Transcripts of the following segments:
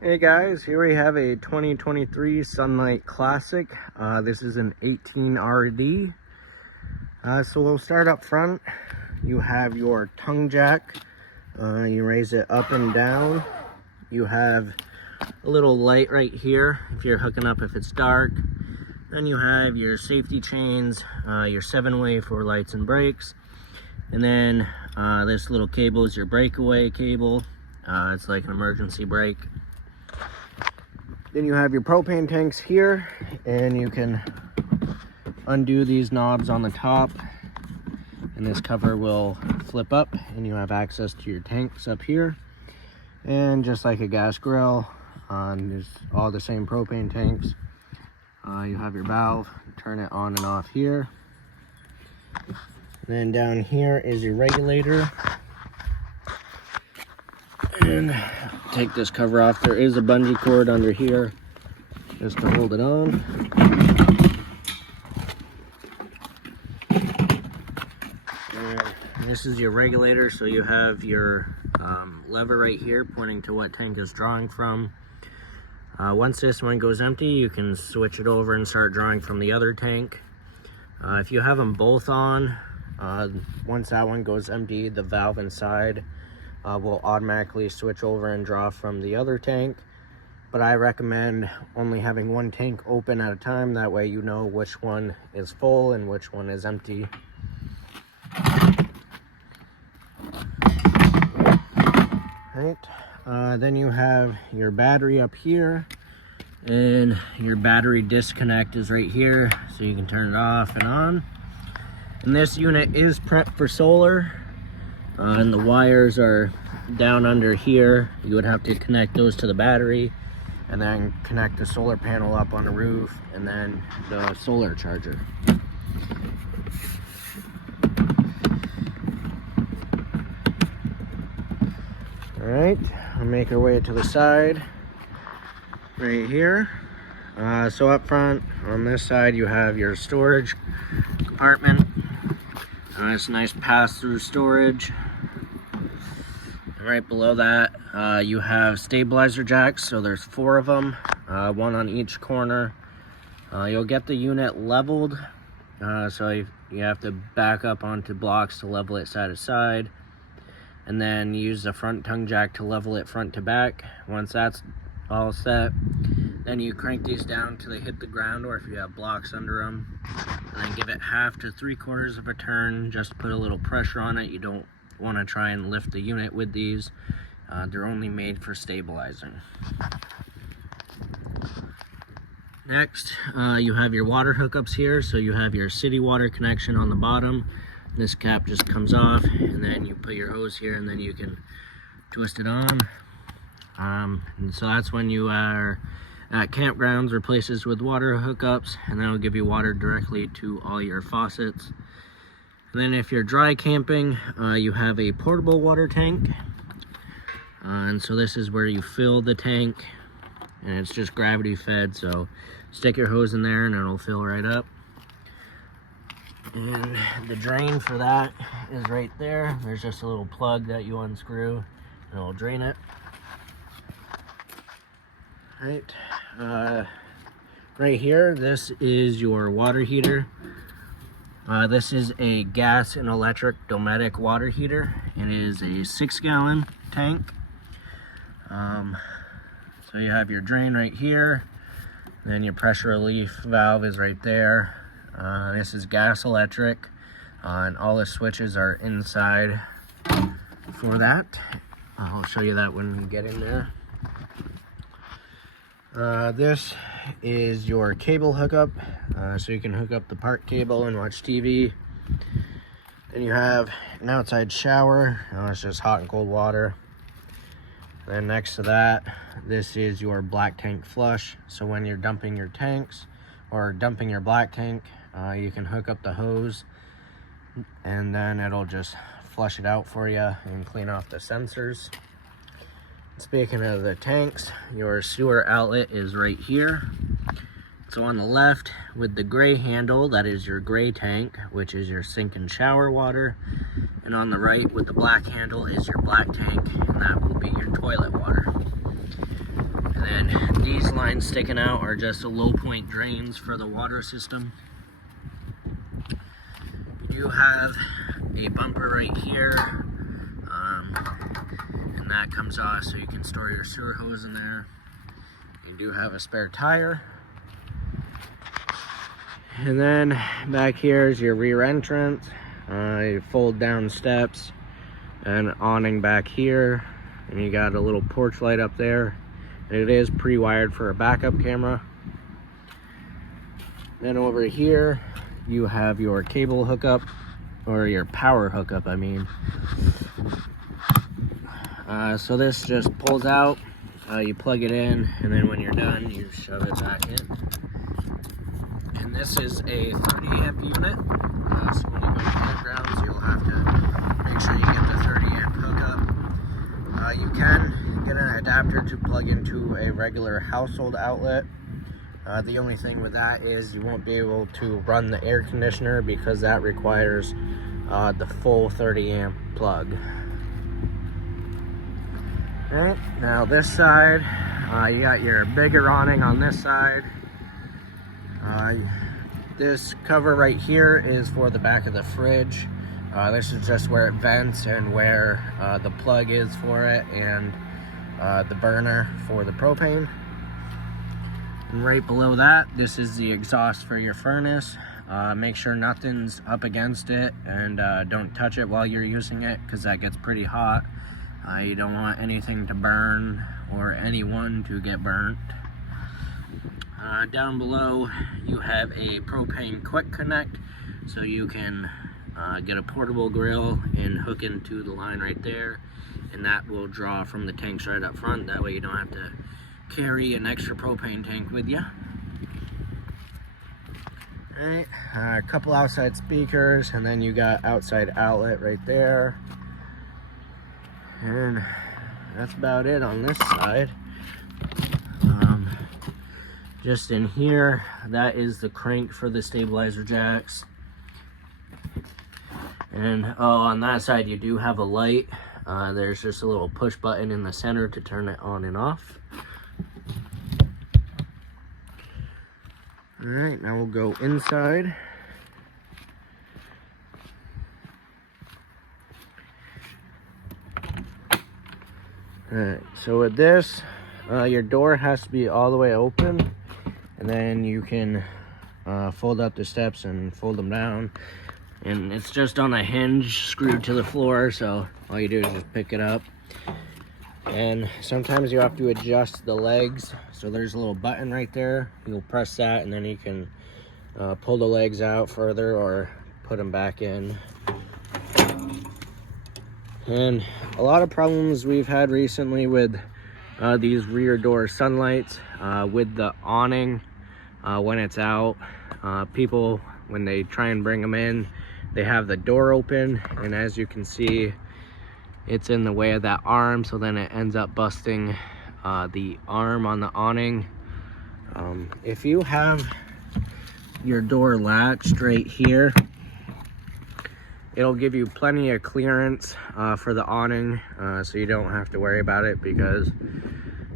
Hey guys, here we have a 2023 Sunlite Classic. This is an 18 RD. So we'll start up front. You have your tongue jack. You raise it up and down. You have a little light right here if you're hooking up if it's dark. Then you have your safety chains, your 7-way for lights and brakes. And then this little cable is your breakaway cable. It's like an emergency brake. Then you have your propane tanks here, and you can undo these knobs on the top, and this cover will flip up, and you have access to your tanks up here. And just like a gas grill, there's all the same propane tanks. You have your valve, turn it on and off here. And then down here is your regulator. And take this cover off. There is a bungee cord under here just to hold it on. And this is your regulator, so you have your lever right here pointing to what tank is drawing from. Once this one goes empty, you can switch it over and start drawing from the other tank. If you have them both on, once that one goes empty, the valve inside will automatically switch over and draw from the other tank. But I recommend only having one tank open at a time. That way you know which one is full and which one is empty. Right. Then you have your battery up here, and your battery disconnect is right here, so you can turn it off and on. And this unit is prepped for solar. And the wires are down under here. You would have to connect those to the battery and then connect the solar panel up on the roof and then the solar charger. All right, I'll make our way to the side right here. So up front on this side you have your storage compartment. It's nice pass-through storage. Right below that, you have stabilizer jacks, so there's 4 of them, one on each corner. You'll get the unit leveled, so you have to back up onto blocks to level it side to side, and then use the front tongue jack to level it front to back. Once that's all set, then you crank these down till they hit the ground, or if you have blocks under them, and then give it 1/2 to 3/4 of a turn just to put a little pressure on it. You don't want to try and lift the unit with these. They're only made for stabilizing. Next, you have your water hookups here. So you have your city water connection on the bottom. This cap just comes off, and then you put your hose here, and then you can twist it on. And so that's when you are at campgrounds or places with water hookups, and that'll give you water directly to all your faucets. And then if you're dry camping, you have a portable water tank. And so this is where you fill the tank, and it's just gravity fed, so stick your hose in there and it'll fill right up. And the drain for that is right there. There's just a little plug that you unscrew and it'll drain it. Right here, this is your water heater. This is a gas and electric Dometic water heater. It is a 6-gallon tank. So you have your drain right here, then your pressure relief valve is right there. This is gas electric, and all the switches are inside for that. I'll show you that when we get in there. This is your cable hookup, so you can hook up the park cable and watch TV. Then you have an outside shower. It's just hot and cold water. Then next to that, this is your black tank flush. So when you're dumping your tanks or dumping your black tank, you can hook up the hose, and then it'll just flush it out for you and clean off the sensors. Speaking of the tanks, your sewer outlet is right here. So on the left with the gray handle, that is your gray tank, which is your sink and shower water. And on the right with the black handle is your black tank, and that will be your toilet water. These lines sticking out are just the low point drains for the water system. You do have a bumper right here, and that comes off so you can store your sewer hose in there. You do have a spare tire. And then back here is your rear entrance. You fold down steps and awning back here, and you got a little porch light up there. It is pre-wired for a backup camera. Then over here you have your cable hookup, or your power hookup I mean. So this just pulls out, you plug it in, and then when you're done you shove it back in. And this is a 30 amp unit, so when you go to campgrounds you'll have to make sure you get the 30 amp hookup. You can get an adapter to plug into a regular household outlet. The only thing with that is you won't be able to run the air conditioner because that requires the full 30 amp plug. Alright, now this side, you got your bigger awning on this side. This cover right here is for the back of the fridge. This is just where it vents and where the plug is for it, and the burner for the propane. And right below that, this is the exhaust for your furnace. Make sure nothing's up against it, and don't touch it while you're using it because that gets pretty hot. You don't want anything to burn or anyone to get burnt. Down below you have a propane quick connect, so you can get a portable grill and hook into the line right there, and that will draw from the tanks right up front. That way you don't have to carry an extra propane tank with you. Alright, a couple outside speakers, and then you got outside outlet right there. And that's about it on this side. Just in here, that is the crank for the stabilizer jacks. And on that side you do have a light. There's just a little push button in the center to turn it on and off. Alright, now we'll go inside. Alright, so with this, your door has to be all the way open, and then you can fold up the steps and fold them down. And it's just on a hinge screwed to the floor, so all you do is just pick it up. And sometimes you have to adjust the legs, so there's a little button right there. You'll press that, and then you can pull the legs out further or put them back in. And a lot of problems we've had recently with these rear door sunlights, with the awning when it's out. People, when they try and bring them in, they have the door open, and as you can see, it's in the way of that arm, so then it ends up busting the arm on the awning. If you have your door latched right here, it'll give you plenty of clearance for the awning, so you don't have to worry about it, because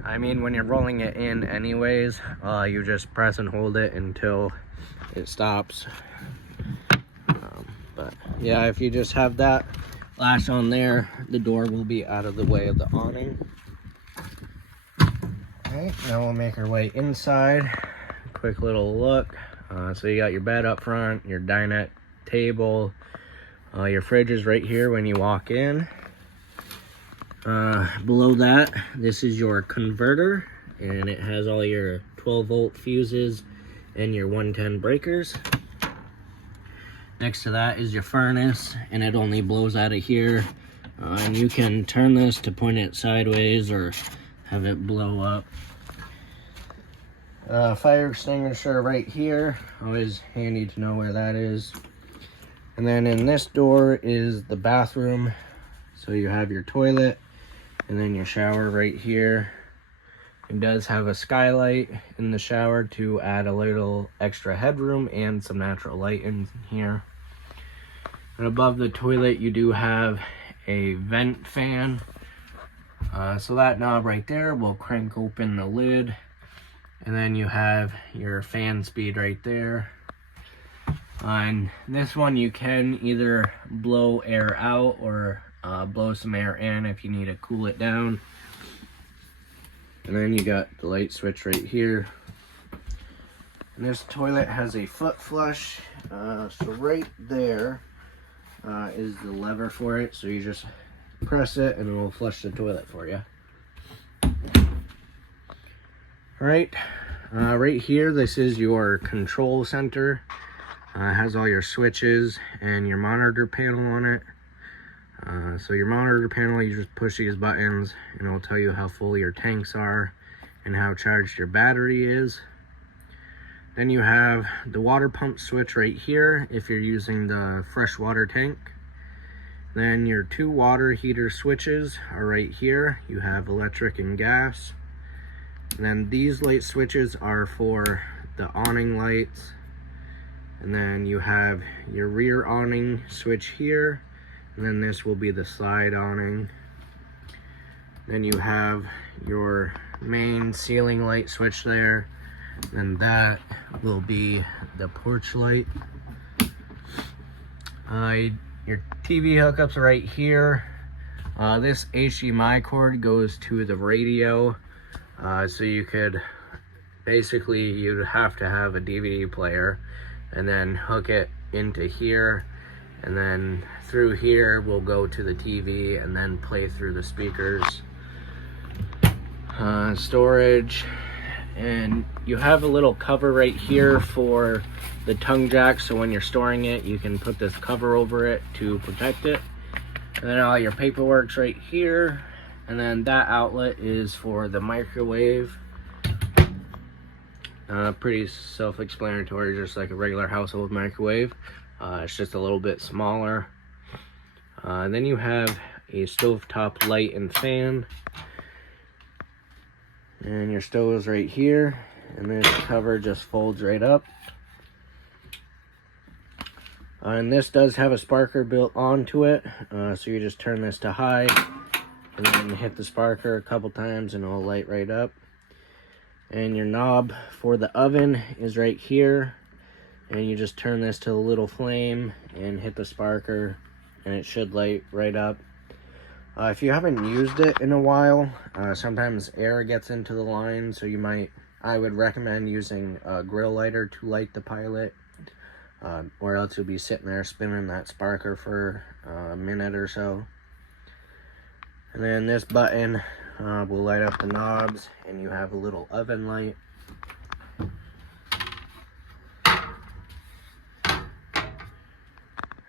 I mean, when you're rolling it in anyways, you just press and hold it until it stops. But yeah, if you just have that latch on there, the door will be out of the way of the awning. Alright, now we'll make our way inside. Quick little look. So you got your bed up front, your dinette table, your fridge is right here when you walk in. Below that, this is your converter, and it has all your 12-volt fuses and your 110 breakers. Next to that is your furnace, and it only blows out of here. And you can turn this to point it sideways or have it blow up. Fire extinguisher right here, always handy to know where that is. And then in this door is the bathroom, so you have your toilet and then your shower right here. It does have a skylight in the shower to add a little extra headroom and some natural light in here. And above the toilet you do have a vent fan. So that knob right there will crank open the lid, And then you have your fan speed right there. On this one, you can either blow air out or blow some air in if you need to cool it down. And then you got the light switch right here. And this toilet has a foot flush, so right there is the lever for it. So you just press it and it will flush the toilet for you. Alright, right here, this is your control center. It has all your switches and your monitor panel on it. So your monitor panel, you just push these buttons and it'll tell you how full your tanks are and how charged your battery is. Then you have the water pump switch right here if you're using the freshwater tank. Then your 2 water heater switches are right here. You have electric and gas. And then these light switches are for the awning lights. And then you have your rear awning switch here. And then this will be the side awning. Then you have your main ceiling light switch there. And that will be the porch light. Your TV hookups are right here. This HDMI cord goes to the radio. So you could, basically you'd have to have a DVD player and then hook it into here. And then through here will go to the TV and then play through the speakers. Storage. And you have a little cover right here for the tongue jack, so when you're storing it you can put this cover over it to protect it. And then all your paperwork's right here, and then that outlet is for the microwave. Pretty self-explanatory, just like a regular household microwave. It's just a little bit smaller. Then you have a stovetop light and fan. And your stove is right here, and this cover just folds right up. And this does have a sparker built onto it, so you just turn this to high and then hit the sparker a couple times and it'll light right up. And your knob for the oven is right here, and you just turn this to a little flame and hit the sparker and it should light right up. If you haven't used it in a while, sometimes air gets into the line, so I would recommend using a grill lighter to light the pilot, or else you'll be sitting there spinning that sparker for a minute or so. And then this button will light up the knobs, and you have a little oven light.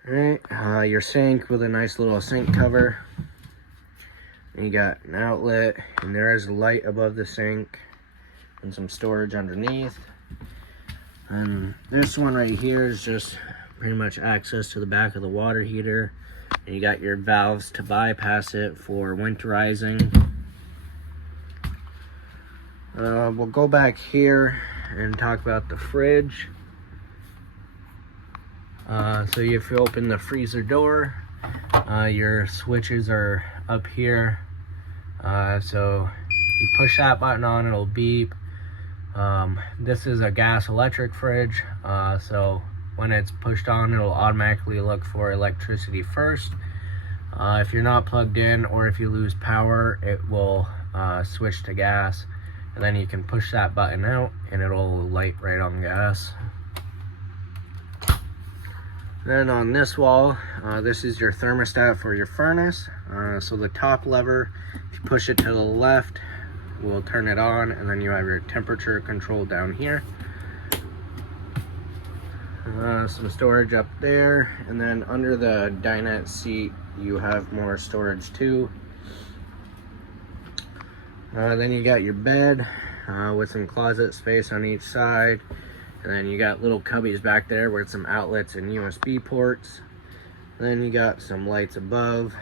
Alright, your sink with a nice little sink cover. You got an outlet, and there is a light above the sink and some storage underneath. And this one right here is just pretty much access to the back of the water heater. And you got your valves to bypass it for winterizing. We'll go back here and talk about the fridge. So if you open the freezer door, your switches are up here. So you push that button on, it'll beep. This is a gas electric fridge, so when it's pushed on, it'll automatically look for electricity first. If you're not plugged in, or if you lose power, it will switch to gas, and then you can push that button out and it'll light right on gas. Then on this wall, this is your thermostat for your furnace. So the top lever, if you push it to the left, will turn it on, and then you have your temperature control down here. Some storage up there, and then under the dinette seat, you have more storage too. Then you got your bed with some closet space on each side. And then you got little cubbies back there with some outlets and USB ports. And then you got some lights above.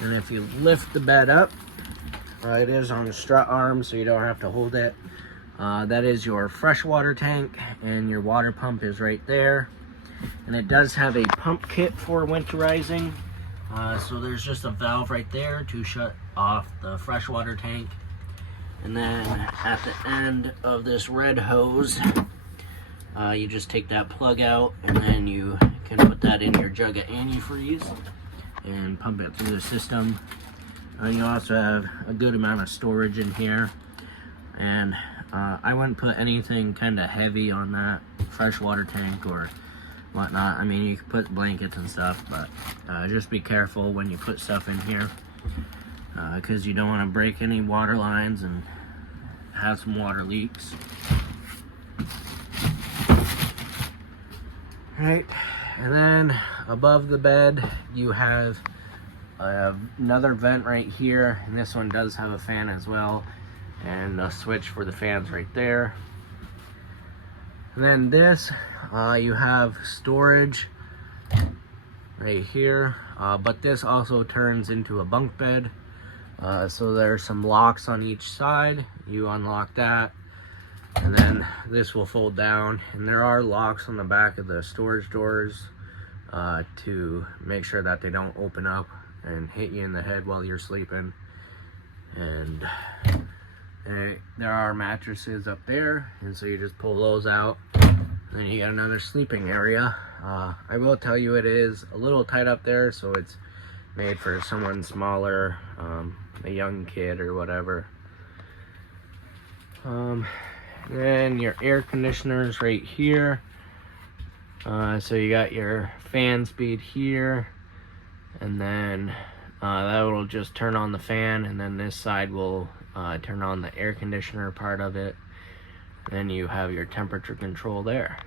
And if you lift the bed up, it is on strut arms, so you don't have to hold it. That is your freshwater tank, and your water pump is right there. And it does have a pump kit for winterizing. So there's just a valve right there to shut off the freshwater tank. And then at the end of this red hose, you just take that plug out, and then you can put that in your jug of antifreeze and pump it through the system. You also have a good amount of storage in here, and I wouldn't put anything kind of heavy on that freshwater tank or whatnot. I mean, you can put blankets and stuff, but just be careful when you put stuff in here, because you don't want to break any water lines and have some water leaks. Right, and then above the bed you have another vent right here, and this one does have a fan as well, and a switch for the fans right there. And then this, you have storage right here, but this also turns into a bunk bed. So there's some locks on each side. You unlock that, and then this will fold down, and there are locks on the back of the storage doors to make sure that they don't open up and hit you in the head while you're sleeping. And there are mattresses up there, and so you just pull those out, and then you got another sleeping area. I will tell you, it is a little tight up there, so it's made for someone smaller, a young kid or whatever. Then your air conditioners right here. So you got your fan speed here, and then that will just turn on the fan, and then this side will turn on the air conditioner part of it. Then you have your temperature control there.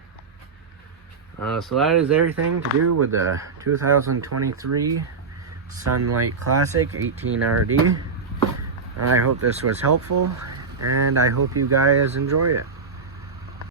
So that is everything to do with the 2023 Sunlite Classic 18RD. I hope this was helpful, and I hope you guys enjoy it.